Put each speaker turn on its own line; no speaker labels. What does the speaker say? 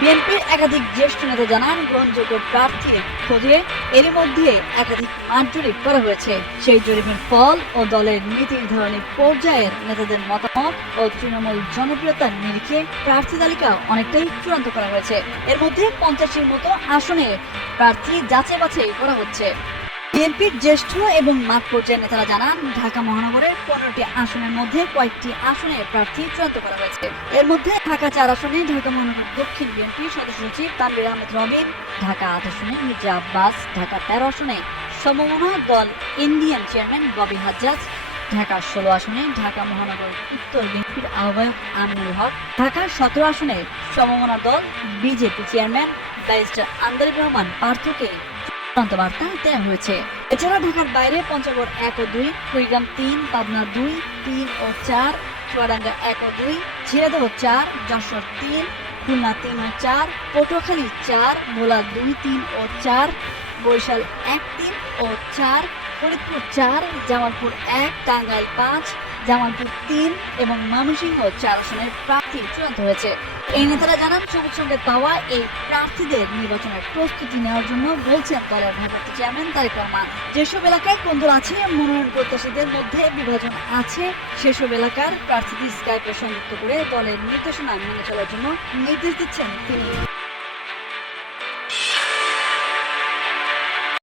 বিএনপির একাধিক জ্যেষ্ঠ নেতা জানান, গ্রহণযোগ্য প্রার্থী খোঁজে এর মধ্যে একাধিক মাঠ জরিপ করা হয়েছে। সেই জরিপের ফল ও দলের নীতি নির্ধারণী পর্যায়ের নেতাদের মতামত ও তৃণমূল জনপ্রিয়তার নিরিখে প্রার্থী তালিকা অনেকটাই চূড়ান্ত করা হয়েছে। এর মধ্যে পঞ্চাশের মতো আসনে প্রার্থী যাচাই বাছাই করা হচ্ছে। বিএনপির জ্যেষ্ঠ এবং মাঠ পর্যায়ের নেতারা জানান, ঢাকা মহানগরের পনেরোটি আসনের মধ্যে কয়েকটি আসনে প্রার্থী চূড়ান্ত করা হয়েছে। এর মধ্যে ঢাকা চার আসনে ঢাকা মহানগর দক্ষিণ বিএনপি সদস্য সচিব তানবির আহমেদ রবিন, ঢাকা আট আসনে মির্জা আব্বাস, ঢাকা তেরো আসনে সমমনা দল ইন্ডিয়ান চেয়ারম্যান ববি হাজ্জাজ, ঢাকা ষোলো আসনে ঢাকা মহানগর উত্তর বিএনপির আহ্বায়ক আমিনুল হক, ঢাকা সতেরো আসনে সমমনা দল BJP chairman barrister Andaleeve Rahman পার্থকে বার্তা দেওয়া হয়েছে। এছাড়া ঢাকার বাইরে পঞ্চগড় এক ও দুই, কুড়িগ্রাম তিন, পাবনা দুই, তিন ও চার, চুয়াডাঙ্গা এক ও দুই, ঝিনাইদহ চার, যশোর তিন, খুলনা তিন ও চার, পটুয়াখালী চার ভোলা দুই, তিন ও চার, বরিশাল এক, তিন ও চার, ফরিদপুর চার, জামালপুর এক, টাঙ্গাইল পাঁচ জামালপুর তিন এবং ময়মনসিংহ চার আসনের প্রার্থী চূড়ান্ত হয়েছে। এই নেতারা জানান, সবুজ সঙ্গে পাওয়া এই প্রার্থীদের নির্বাচনের প্রস্তুতি নেওয়ার জন্য বলছেন দলের ভারপ্রাপ্ত চেয়ারম্যান তারেক রহমান। যেসব এলাকায় কোন্দল আছে মনোনয়ন প্রত্যাশীদের মধ্যে বিভাজন আছে, সেসব এলাকার প্রার্থীদের স্কাইপে সংযুক্ত করে দলের নির্দেশনা মেনে চলার জন্য নির্দেশ দিচ্ছেন তিনি।